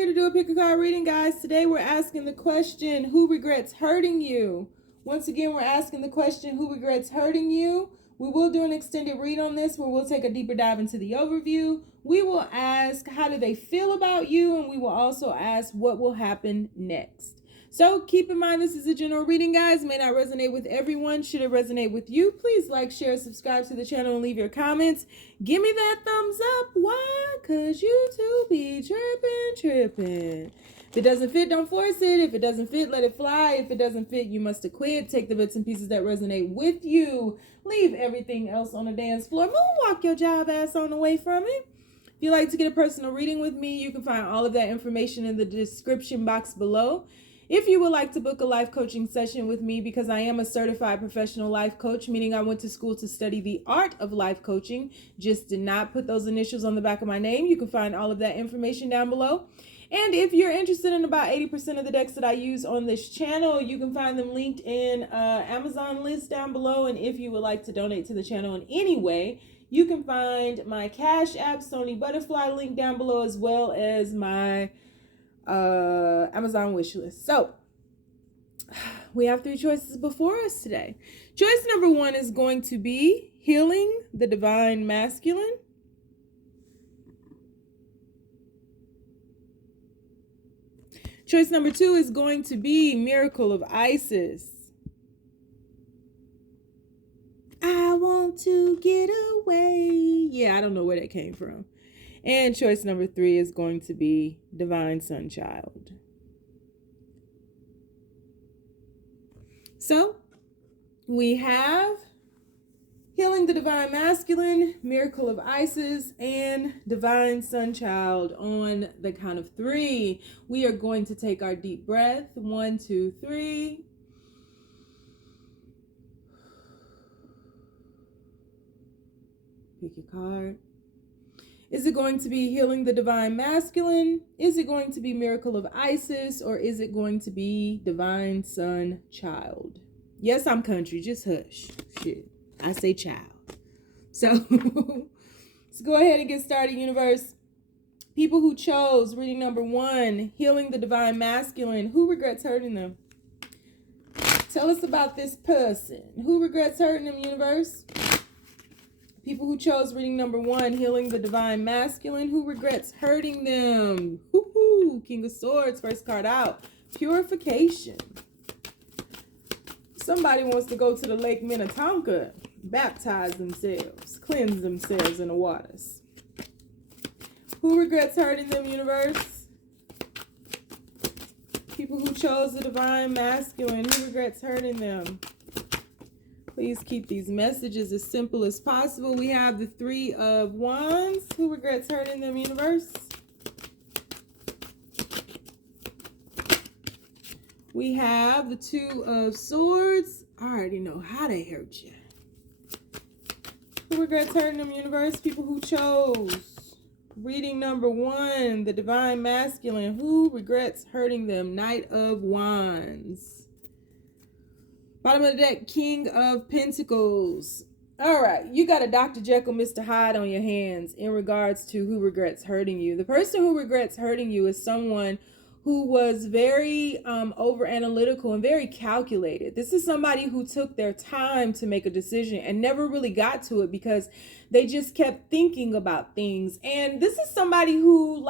Here to do a pick a card reading, guys. Today we're asking the question, who regrets hurting you? Once again, we're asking the question, who regrets hurting you? We will do an extended read on this where we'll take a deeper dive into the overview. We will ask, how do they feel about you? And we will also ask, what will happen next? So keep in mind, this is a general reading, guys. It may not resonate with everyone. Should it resonate with you, please like, share, subscribe to the channel, and leave your comments. Give me that thumbs up. Why? Because YouTube be tripping. If it doesn't fit, don't force it. If it doesn't fit, let it fly. If it doesn't fit, you must acquit. Take the bits and pieces that resonate with you. Leave everything else on the dance floor. Moonwalk your job ass on away from it. If you'd like to get a personal reading with me, you can find all of that information in the description box below. If you would like to book a life coaching session with me, because I am a certified professional life coach, meaning I went to school to study the art of life coaching, just did not put those initials on the back of my name. You can find all of that information down below. And if you're interested in about 80% of the decks that I use on this channel, you can find them linked in Amazon list down below. And if you would like to donate to the channel in any way, you can find my Cash App, Sony Butterfly link down below, as well as my Amazon wish list. So we have three choices before us today. Choice number one is going to be healing the divine masculine. Choice number two is going to be miracle of Isis. I want to get away. Yeah, I don't know where that came from. And choice number three is going to be Divine Sunchild. So we have healing the divine masculine, miracle of Isis, and Divine Sunchild. On the count of three, we are going to take our deep breath. 1, 2, 3. Pick your card. Is it going to be healing the divine masculine? Is it going to be miracle of Isis? Or is it going to be Divine Sun Child? Yes, I'm country. Just hush. Shit. I say child. So let's go ahead and get started, universe. People who chose reading number one, healing the divine masculine. Who regrets hurting them? Tell us about this person. Who regrets hurting them, universe? People who chose reading number one, healing the divine masculine. Who regrets hurting them? Woo-hoo. King of Swords, first card out. Purification. Somebody wants to go to the Lake Minnetonka, baptize themselves, cleanse themselves in the waters. Who regrets hurting them, universe? People who chose the divine masculine. Who regrets hurting them? Please keep these messages as simple as possible. We have the Three of Wands. Who regrets hurting them, universe? We have the Two of Swords. I already know how they hurt you. Who regrets hurting them, universe? People who chose reading number one, the divine masculine. Who regrets hurting them? Knight of Wands. Bottom of the deck, King of Pentacles. All right, you got a Dr. Jekyll, Mr. Hyde on your hands in regards to who regrets hurting you. The person who regrets hurting you is someone who was very over analytical and very calculated. This is somebody who took their time to make a decision and never really got to it because they just kept thinking about things. And this is somebody who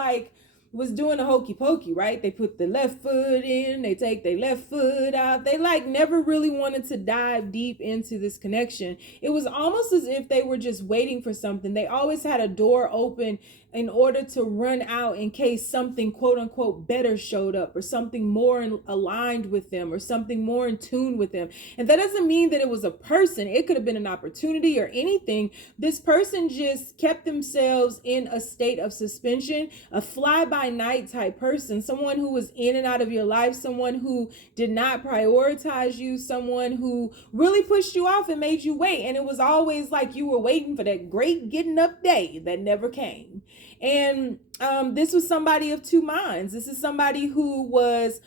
was doing a hokey pokey, right? They put the left foot in, they take their left foot out. They never really wanted to dive deep into this connection. It was almost as if they were just waiting for something. They always had a door open in order to run out in case something quote unquote better showed up, or something more aligned with them, or something more in tune with them. And that doesn't mean that it was a person. It could have been an opportunity or anything. This person just kept themselves in a state of suspension, a fly-by-night type person, someone who was in and out of your life, someone who did not prioritize you, someone who really pushed you off and made you wait. And it was always like you were waiting for that great getting up day that never came. And this was somebody of two minds. This is somebody who was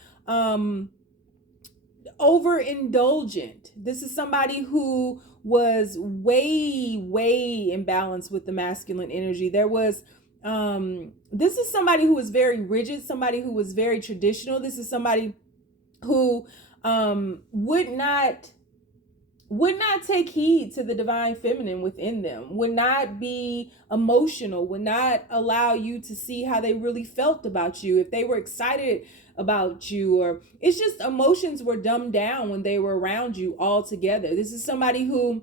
overindulgent. This is somebody who was way imbalanced with the masculine energy. There was this is somebody who was very rigid, somebody who was very traditional. This is somebody who would not take heed to the divine feminine within them, would not be emotional, would not allow you to see how they really felt about you, if they were excited about you, or it's just emotions were dumbed down when they were around you altogether. This is somebody who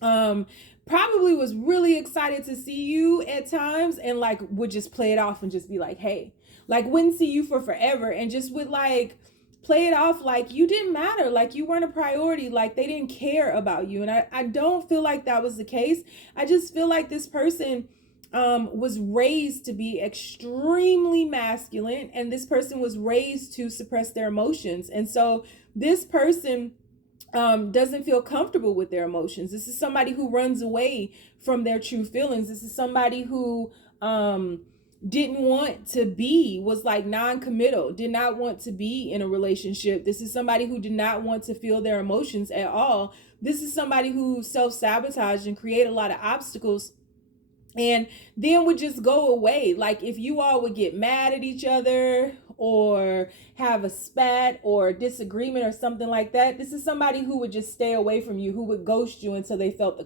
probably was really excited to see you at times and like would just play it off and just be like, hey, like wouldn't see you for forever and just would like play it off like you didn't matter, like you weren't a priority, like they didn't care about you. And I don't feel like that was the case. I just feel like this person was raised to be extremely masculine, and this person was raised to suppress their emotions. And so this person doesn't feel comfortable with their emotions. This is somebody who runs away from their true feelings. This is somebody who didn't want to be, was like non-committal, did not want to be in a relationship. This is somebody who did not want to feel their emotions at all. This is somebody who self-sabotaged and created a lot of obstacles and then would just go away. Like if you all would get mad at each other or have a spat or disagreement or something like that, this is somebody who would just stay away from you, who would ghost you until they felt the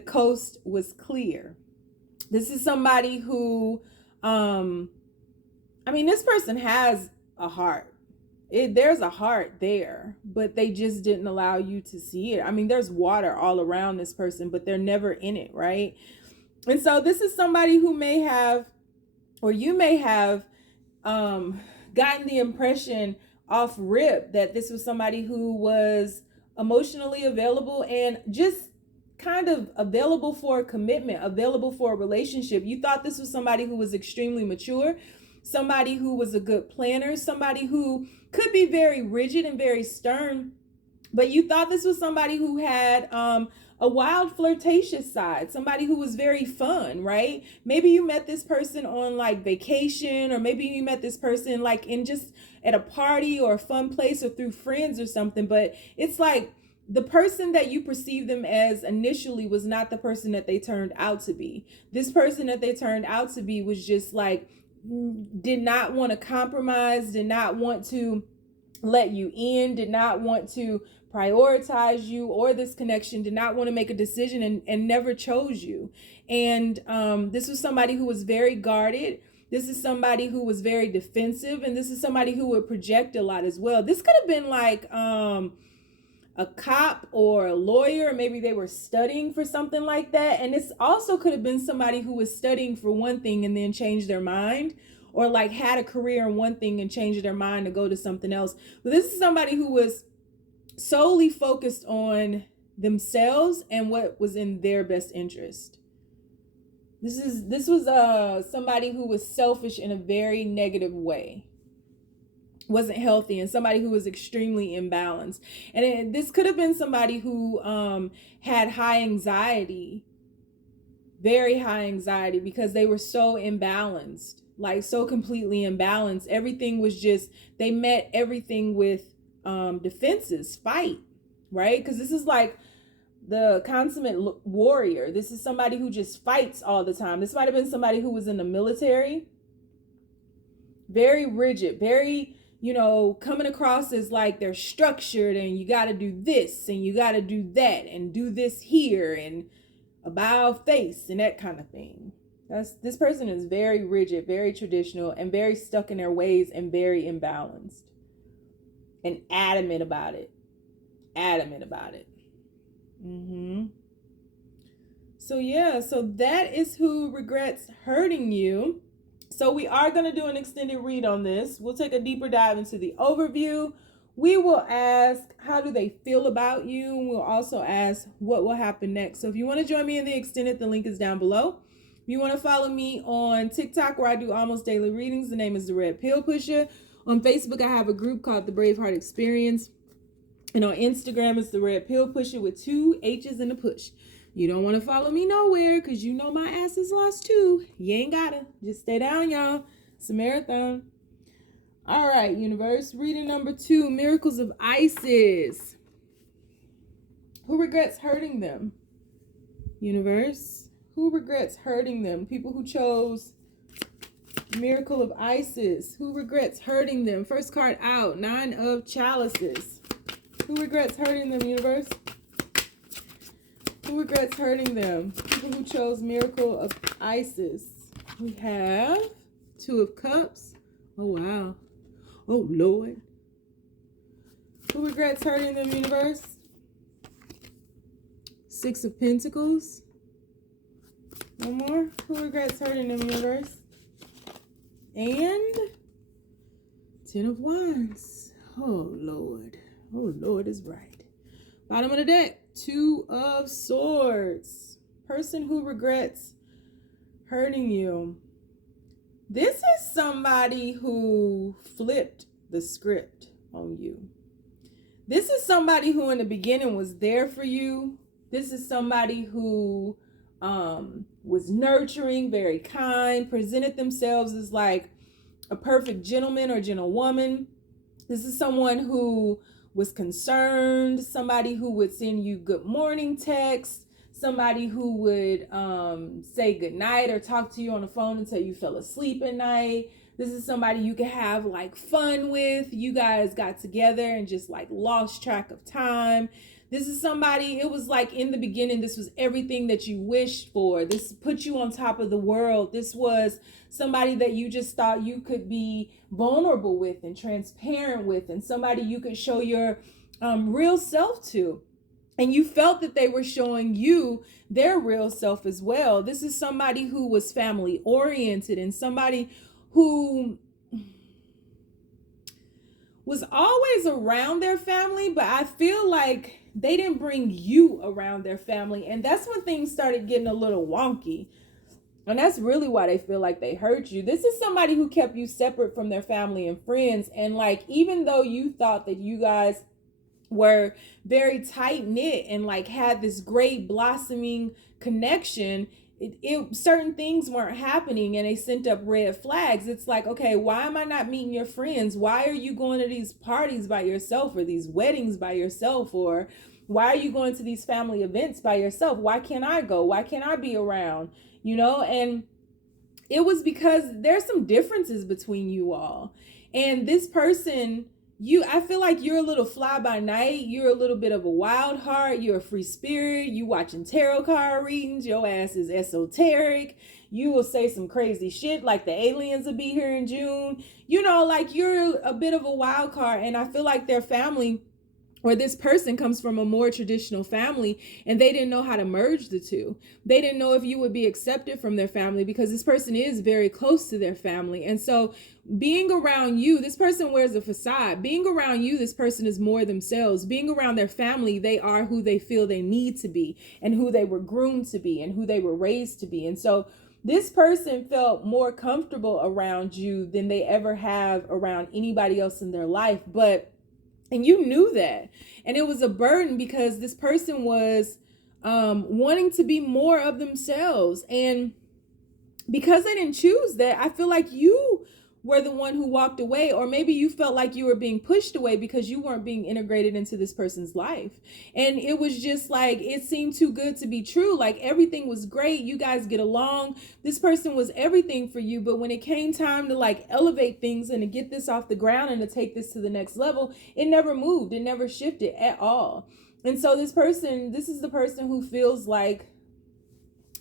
coast was clear. This is somebody who, this person has a heart. There's a heart there, but they just didn't allow you to see it. I mean, there's water all around this person, but they're never in it, right? And so this is somebody who may have, or you may have gotten the impression off rip that this was somebody who was emotionally available and just kind of available for a commitment, available for a relationship. You thought this was somebody who was extremely mature, somebody who was a good planner, somebody who could be very rigid and very stern, but you thought this was somebody who had a wild flirtatious side, somebody who was very fun, right? Maybe you met this person on like vacation, or maybe you met this person like in just at a party or a fun place or through friends or something, but it's like the person that you perceived them as initially was not the person that they turned out to be. This person that they turned out to be was just like, did not want to compromise, did not want to let you in, did not want to prioritize you or this connection, did not want to make a decision, and never chose you. And this was somebody who was very guarded. This is somebody who was very defensive, and this is somebody who would project a lot as well. This could have been like a cop or a lawyer, or maybe they were studying for something like that. And this also could have been somebody who was studying for one thing and then changed their mind, or like had a career in one thing and changed their mind to go to something else. But this is somebody who was solely focused on themselves and what was in their best interest. This was somebody who was selfish in a very negative way, wasn't healthy, and somebody who was extremely imbalanced. And this could have been somebody who had high anxiety, very high anxiety, because they were so imbalanced, like so completely imbalanced. Everything was just, they met everything with defenses, fight, right? Because this is like the consummate warrior. This is somebody who just fights all the time. This might have been somebody who was in the military, very rigid, very, coming across as like they're structured, and you got to do this and you got to do that and do this here and a bow face and that kind of thing. This person is very rigid, very traditional, and very stuck in their ways, and very imbalanced and adamant about it. So that is who regrets hurting you. So we are going to do an extended read on this. We'll take a deeper dive into the overview. We will ask, how do they feel about you? And we'll also ask, what will happen next? So if you want to join me in the extended, the link is down below. If you want to follow me on TikTok, where I do almost daily readings, the name is The Red Pill Pusher. On Facebook, I have a group called the Braveheart Experience. And on Instagram, it's The Red Pill Pusher with 2 H's in the push. You don't want to follow me nowhere because you know my ass is lost too. You ain't gotta. Just stay down, y'all. It's a marathon. All right, universe. Reading number 2, Miracles of Isis. Who regrets hurting them? Universe. Who regrets hurting them? People who chose Miracle of Isis. Who regrets hurting them? First card out, 9 of Chalices. Who regrets hurting them, universe? Who regrets hurting them? People who chose Miracle of Isis. We have 2 of Cups. Oh, wow. Oh, Lord. Who regrets hurting them, universe? 6 of Pentacles. One more. Who regrets hurting them, universe? And 10 of Wands. Oh, Lord. Oh, Lord is right. Bottom of the deck. 2 of Swords. Person who regrets hurting you. This is somebody who flipped the script on you. This is somebody who in the beginning was there for you. This is somebody who was nurturing, very kind, presented themselves as like a perfect gentleman or gentlewoman. This is someone who was concerned, somebody who would send you good morning texts, somebody who would say good night or talk to you on the phone until you fell asleep at night. This is somebody you could have like fun with. You guys got together and just like lost track of time. This is somebody, it was like in the beginning, this was everything that you wished for. This put you on top of the world. This was somebody that you just thought you could be vulnerable with and transparent with, and somebody you could show your real self to. And you felt that they were showing you their real self as well. This is somebody who was family oriented and somebody who was always around their family, but I feel like they didn't bring you around their family. And that's when things started getting a little wonky. And that's really why they feel like they hurt you. This is somebody who kept you separate from their family and friends. And like, even though you thought that you guys were very tight knit and like had this great blossoming connection, certain things weren't happening and they sent up red flags. It's like, okay, why am I not meeting your friends? Why are you going to these parties by yourself or these weddings by yourself? Or why are you going to these family events by yourself? Why can't I go? Why can't I be around? You know, and it was because there's some differences between you all. And this person, I feel like you're a little fly by night. You're a little bit of a wild heart. You're a free spirit. You watching tarot card readings. Your ass is esoteric. You will say some crazy shit like the aliens will be here in June. You know, like you're a bit of a wild card. And I feel like their family, or this person, comes from a more traditional family and they didn't know how to merge the two. They didn't know if you would be accepted from their family because this person is very close to their family. And so being around you, this person wears a facade. Being around you, this person is more themselves. Being around their family, they are who they feel they need to be and who they were groomed to be and who they were raised to be. And so this person felt more comfortable around you than they ever have around anybody else in their life. And you knew that. And it was a burden because this person was wanting to be more of themselves. And because they didn't choose that, I feel like you were the one who walked away, or maybe you felt like you were being pushed away because you weren't being integrated into this person's life. And it was just like, it seemed too good to be true. Like everything was great. You guys get along. This person was everything for you. But when it came time to like elevate things and to get this off the ground and to take this to the next level, it never moved. It never shifted at all. And so this is the person who feels like,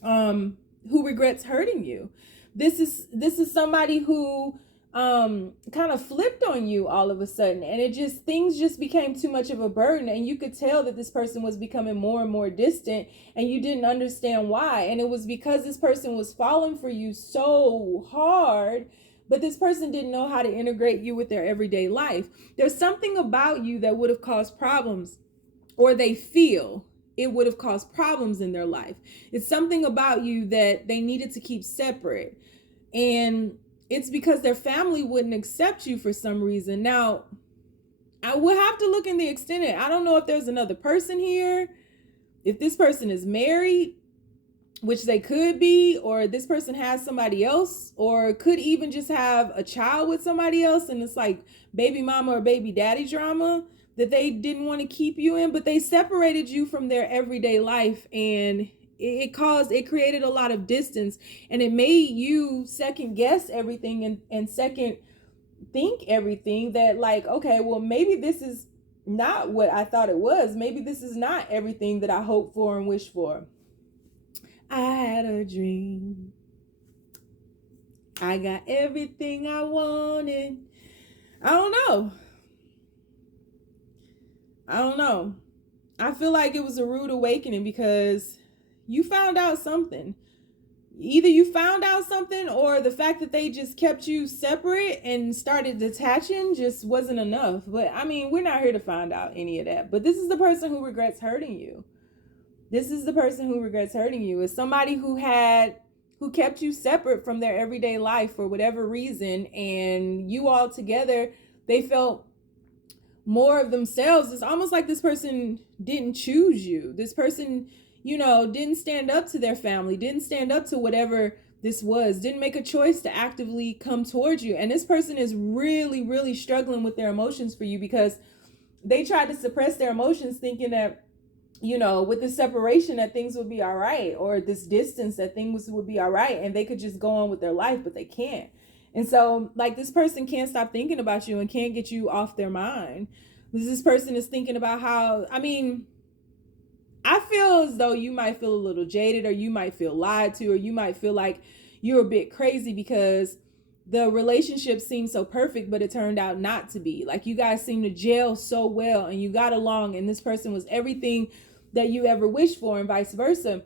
who regrets hurting you. This is somebody who kind of flipped on you all of a sudden, and things just became too much of a burden, and you could tell that this person was becoming more and more distant, and you didn't understand why. And it was because this person was falling for you so hard, but this person didn't know how to integrate you with their everyday life. There's something about you that would have caused problems, or they feel it would have caused problems in their life. It's something about you that they needed to keep separate, and it's because their family wouldn't accept you for some reason. Now, I will have to look in the extended. I don't know if there's another person here, if this person is married, which they could be, or this person has somebody else, or could even just have a child with somebody else, and it's like baby mama or baby daddy drama that they didn't want to keep you in, but they separated you from their everyday life, and it created a lot of distance, and it made you second guess everything and second think everything, that like, okay, well, maybe this is not what I thought it was. Maybe this is not everything that I hoped for and wished for. I had a dream. I got everything I wanted. I don't know. I feel like it was a rude awakening because you found out something. Either you found out something, or the fact that they just kept you separate and started detaching just wasn't enough. But I mean, we're not here to find out any of that. But this is the person who regrets hurting you. This is the person who regrets hurting you. It's somebody who kept you separate from their everyday life for whatever reason, and you all together, they felt more of themselves. It's almost like this person didn't choose you. This person, didn't stand up to their family, didn't stand up to whatever this was, didn't make a choice to actively come towards you. And this person is really, really struggling with their emotions for you because they tried to suppress their emotions, thinking that, with the separation that things would be all right, or this distance that things would be all right, and they could just go on with their life, but they can't. And so, like, this person can't stop thinking about you and can't get you off their mind. This person is thinking about how, I feel as though you might feel a little jaded, or you might feel lied to, or you might feel like you're a bit crazy because the relationship seemed so perfect, but it turned out not to be. Like, you guys seem to gel so well and you got along, and this person was everything that you ever wished for, and vice versa.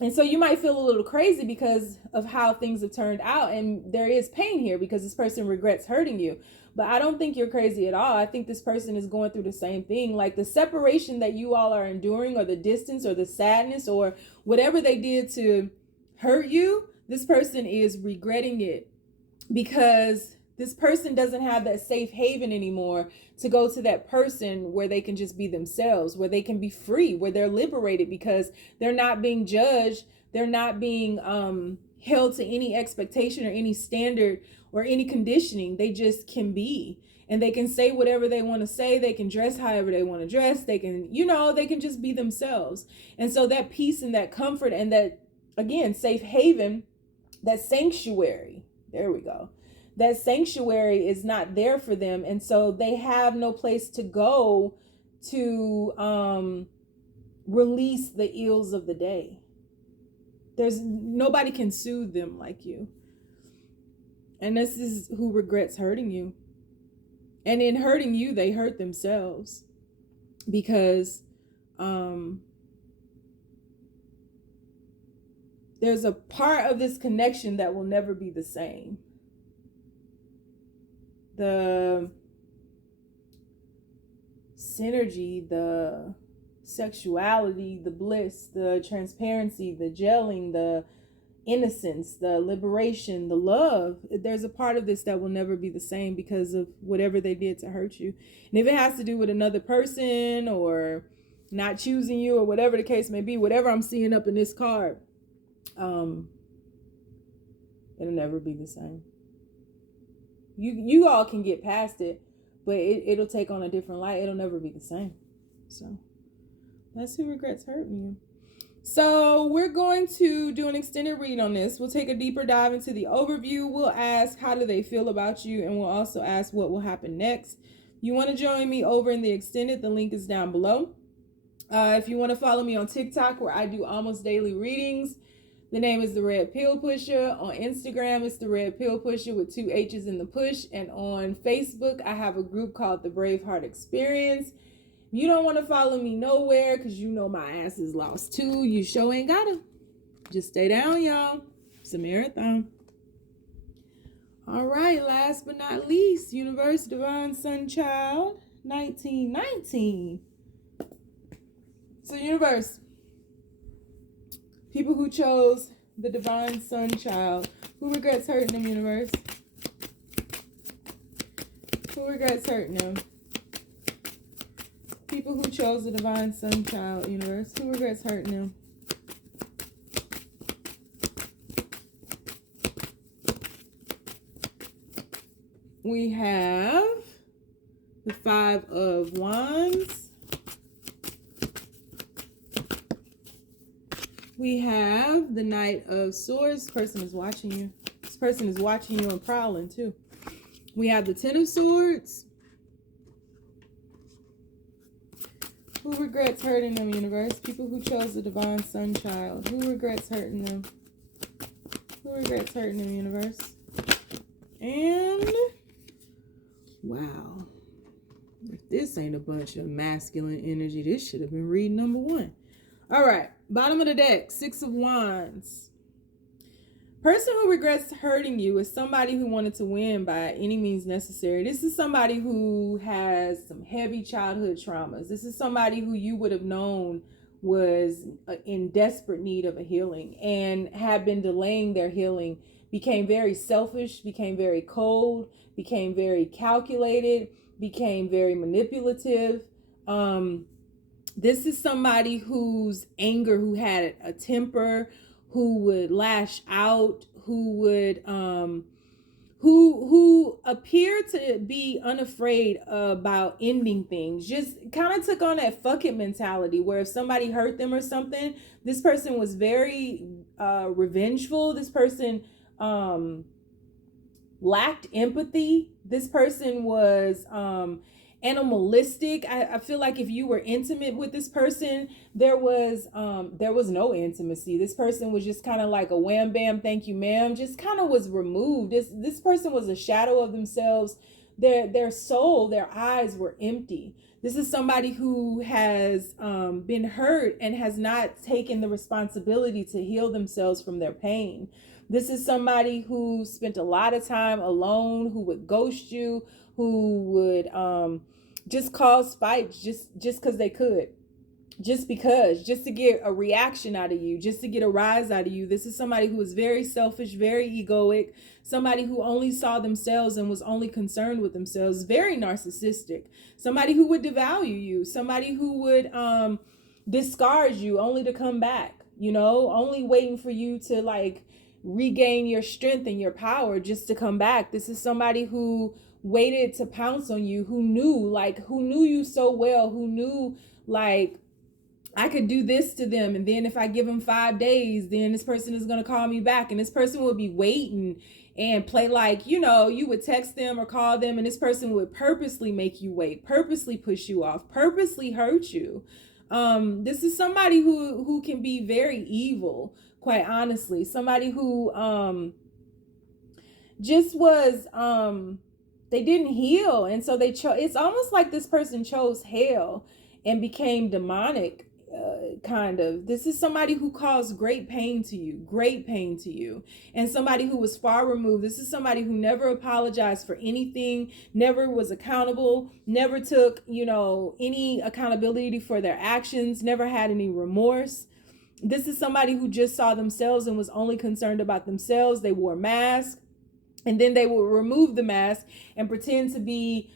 And so you might feel a little crazy because of how things have turned out. And there is pain here because this person regrets hurting you. But I don't think you're crazy at all. I think this person is going through the same thing. Like, the separation that you all are enduring, or the distance, or the sadness, or whatever they did to hurt you, this person is regretting it because this person doesn't have that safe haven anymore to go to that person where they can just be themselves, where they can be free, where they're liberated because they're not being judged. They're not being held to any expectation or any standard or any conditioning. They just can be, and they can say whatever they want to say. They can dress however they want to dress. They can, they can just be themselves. And so that peace and that comfort and that, again, safe haven, that sanctuary, there we go. That sanctuary is not there for them. And so they have no place to go to release the ills of the day. There's nobody can soothe them like you. And this is who regrets hurting you. And in hurting you, they hurt themselves because there's a part of this connection that will never be the same. The synergy, the sexuality, the bliss, the transparency, the gelling, the innocence, the liberation, the love. There's a part of this that will never be the same because of whatever they did to hurt you. And if it has to do with another person or not choosing you or whatever the case may be, whatever I'm seeing up in this card, it'll never be the same. You all can get past it, but it'll take on a different light. It'll never be the same. So that's who regrets hurting you. So we're going to do an extended read on this. We'll take a deeper dive into the overview. We'll ask, how do they feel about you? And we'll also ask what will happen next. You want to join me over in the extended, the link is down below. If you want to follow me on TikTok, where I do almost daily readings, the name is The Red Pill Pusher. On Instagram, it's The Red Pill Pusher with 2 H's in the push. And on Facebook, I have a group called the Braveheart Experience. You don't want to follow me nowhere because you know my ass is lost too. You sure ain't gotta. Just stay down, y'all. It's a marathon. All right, last but not least, Universe, Divine Sun Child, 1919. So Universe, people who chose the Divine Sun Child, who regrets hurting them, Universe? Who regrets hurting them? People who chose the Divine Sun Child, Universe, who regrets hurting them? We have the 5 of Wands. We have the Knight of Swords. This person is watching you. This person is watching you and prowling too. We have the Ten of Swords. Who regrets hurting them, universe? People who chose the Divine Sun Child. Who regrets hurting them? Who regrets hurting them, universe? And wow. If this ain't a bunch of masculine energy, this should have been read number 1. All right. Bottom of the deck, 6 of Wands. Person who regrets hurting you is somebody who wanted to win by any means necessary. This is somebody who has some heavy childhood traumas. This is somebody who you would have known was in desperate need of a healing and had been delaying their healing, became very selfish, became very cold, became very calculated, became very manipulative. This is somebody whose anger, who had a temper, who would lash out, who would who appeared to be unafraid about ending things. Just kind of took on that fuck it mentality where if somebody hurt them or something, this person was very revengeful. This person lacked empathy. This person was animalistic. I feel like if you were intimate with this person, there was no intimacy. This person was just kind of like a wham bam thank you ma'am, just kind of was removed. This person was a shadow of themselves. Their soul, their eyes were empty. This is somebody who has been hurt and has not taken the responsibility to heal themselves from their pain. This is somebody who spent a lot of time alone, who would ghost you, who would just cause fights just because they could. Just to get a reaction out of you, just to get a rise out of you. This is somebody who is very selfish, very egoic, somebody who only saw themselves and was only concerned with themselves, very narcissistic, somebody who would devalue you, somebody who would discard you only to come back, only waiting for you to like regain your strength and your power just to come back. This is somebody who waited to pounce on you, who knew you so well, who knew like, I could do this to them, and then if I give them 5 days, then this person is going to call me back, and this person would be waiting and play like, you would text them or call them, and this person would purposely make you wait, purposely push you off, purposely hurt you. This is somebody who can be very evil, quite honestly. Somebody who just was they didn't heal, and so they chose. It's almost like this person chose hell and became demonic. Kind of. This is somebody who caused great pain to you, and somebody who was far removed. This is somebody who never apologized for anything, never was accountable, never took, any accountability for their actions, never had any remorse. This is somebody who just saw themselves and was only concerned about themselves. They wore masks, and then they would remove the mask and pretend to be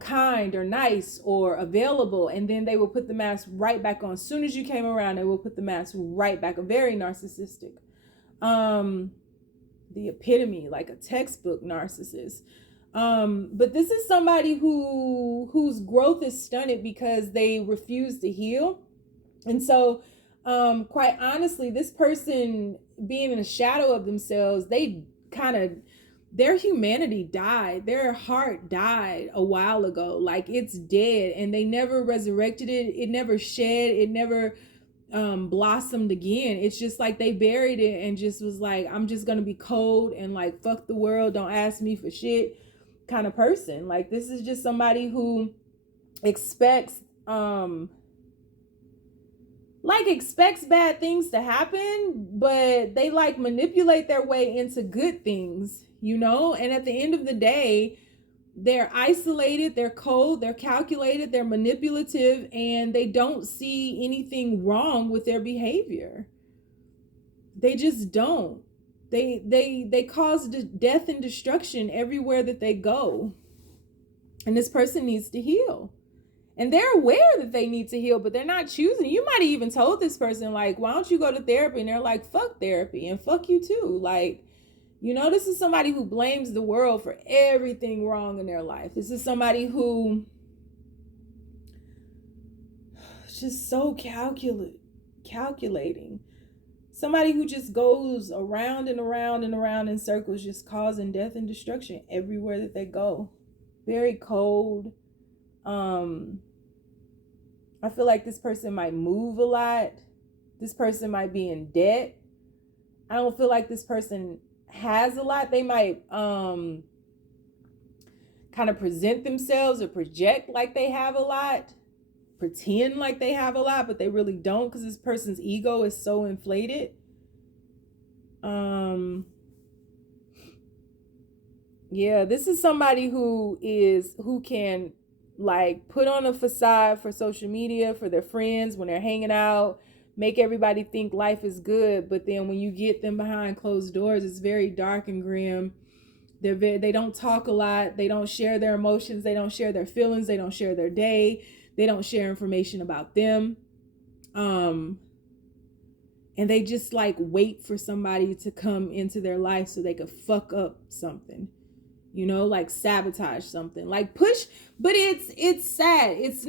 kind or nice or available, and then they will put the mask right back on. As soon as you came around, they will put the mask right back. A very narcissistic, the epitome, like a textbook narcissist. But this is somebody whose growth is stunted because they refuse to heal. And so quite honestly, this person being in a shadow of themselves, their humanity died. Their heart died a while ago. Like, it's dead, and they never resurrected it. It never shed. It never blossomed again. It's just like they buried it and just was like, I'm just going to be cold and like, fuck the world. Don't ask me for shit kind of person. Like, this is just somebody who expects bad things to happen, but they like manipulate their way into good things, and at the end of the day, they're isolated, they're cold, they're calculated, they're manipulative, and they don't see anything wrong with their behavior. They just don't. They cause death and destruction everywhere that they go. And this person needs to heal. And they're aware that they need to heal, but they're not choosing. You might have even told this person, like, why don't you go to therapy? And they're like, fuck therapy and fuck you too. Like, this is somebody who blames the world for everything wrong in their life. This is somebody who is just so calculating. Somebody who just goes around and around and around in circles, just causing death and destruction everywhere that they go. Very cold. I feel like this person might move a lot. This person might be in debt. I don't feel like this person has a lot. They might kind of present themselves or project like they have a lot, pretend like they have a lot, but they really don't, because this person's ego is so inflated. Yeah, this is somebody who can like put on a facade for social media, for their friends when they're hanging out, make everybody think life is good, but then when you get them behind closed doors, it's very dark and grim. They don't talk a lot. They don't share their emotions. They don't share their feelings. They don't share their day. They don't share information about them. And they just like wait for somebody to come into their life so they could fuck up something, you know, like sabotage something, like push. But it's sad. It's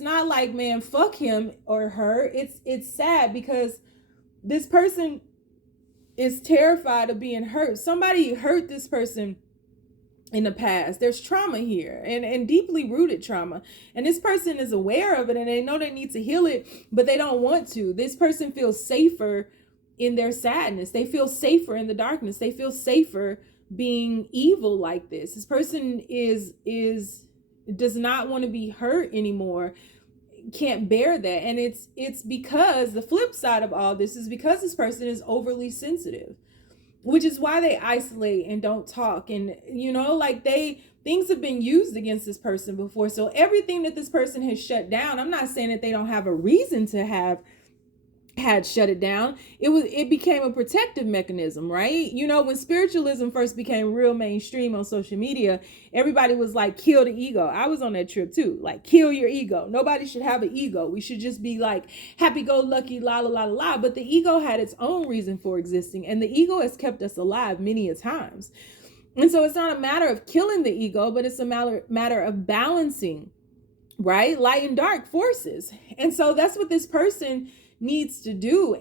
not like, man, fuck him or her. It's sad because this person is terrified of being hurt. Somebody hurt this person in the past. There's trauma here, and deeply rooted trauma. And this person is aware of it, and they know they need to heal it, but they don't want to. This person feels safer in their sadness. They feel safer in the darkness. They feel safer being evil like this. This person does not want to be hurt anymore. Can't bear that. And it's because the flip side of all this is because this person is overly sensitive, which is why they isolate and don't talk. And, you know, like things have been used against this person before. So everything that this person has shut down, I'm not saying that they don't have a reason to have had shut it down. It became a protective mechanism, right? You know, when spiritualism first became real mainstream on social media, everybody was like, kill the ego. I was on that trip too. Like, kill your ego. Nobody should have an ego. We should just be like happy-go-lucky, la la la la. But the ego had its own reason for existing, and the ego has kept us alive many a times. And so it's not a matter of killing the ego, but it's a matter of balancing, right? Light and dark forces. And so that's what this person needs to do.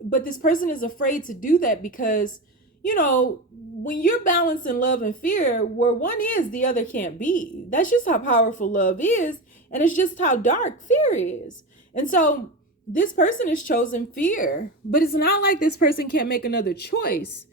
But this person is afraid to do that because, you know, when you're balancing love and fear, where one is, the other can't be. That's just how powerful love is. And it's just how dark fear is. And so this person has chosen fear, but it's not like this person can't make another choice.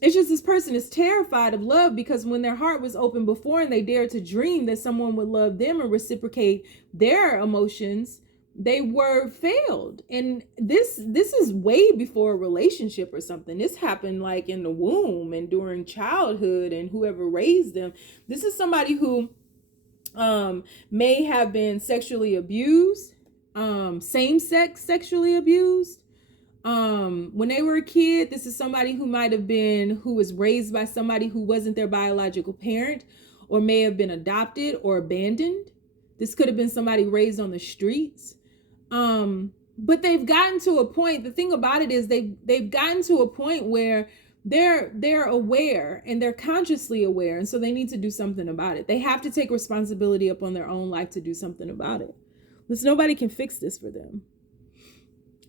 It's just this person is terrified of love because when their heart was open before and they dared to dream that someone would love them and reciprocate their emotions, they were failed. And this is way before a relationship or something. This happened like in the womb and during childhood and whoever raised them. This is somebody who may have been sexually abused, same-sex sexually abused. When they were a kid. This is somebody who was raised by somebody who wasn't their biological parent, or may have been adopted or abandoned. This could have been somebody raised on the streets. But they've gotten to a point, the thing about it is they've gotten to a point where they're aware and they're consciously aware. And so they need to do something about it. They have to take responsibility up on their own life to do something about it. Because nobody can fix this for them.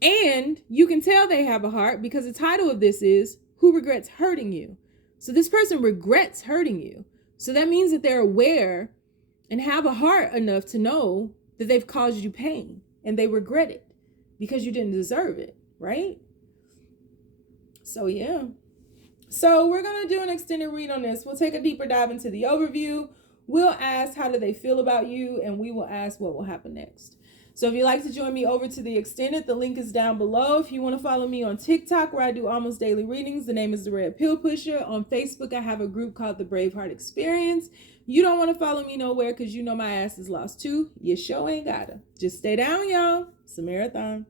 And you can tell they have a heart because the title of this is Who Regrets Hurting You? So this person regrets hurting you. So that means that they're aware and have a heart enough to know that they've caused you pain. And they regret it because you didn't deserve it, right? So, yeah. So we're going to do an extended read on this. We'll take a deeper dive into the overview. We'll ask, how do they feel about you? And we will ask what will happen next. So if you'd like to join me over to the extended, the link is down below. If you want to follow me on TikTok, where I do almost daily readings, the name is The Red Pill Pusher. On Facebook, I have a group called the Braveheart Experience. You don't want to follow me nowhere because you know my ass is lost too. You sure ain't gotta. Just stay down, y'all. It's a marathon.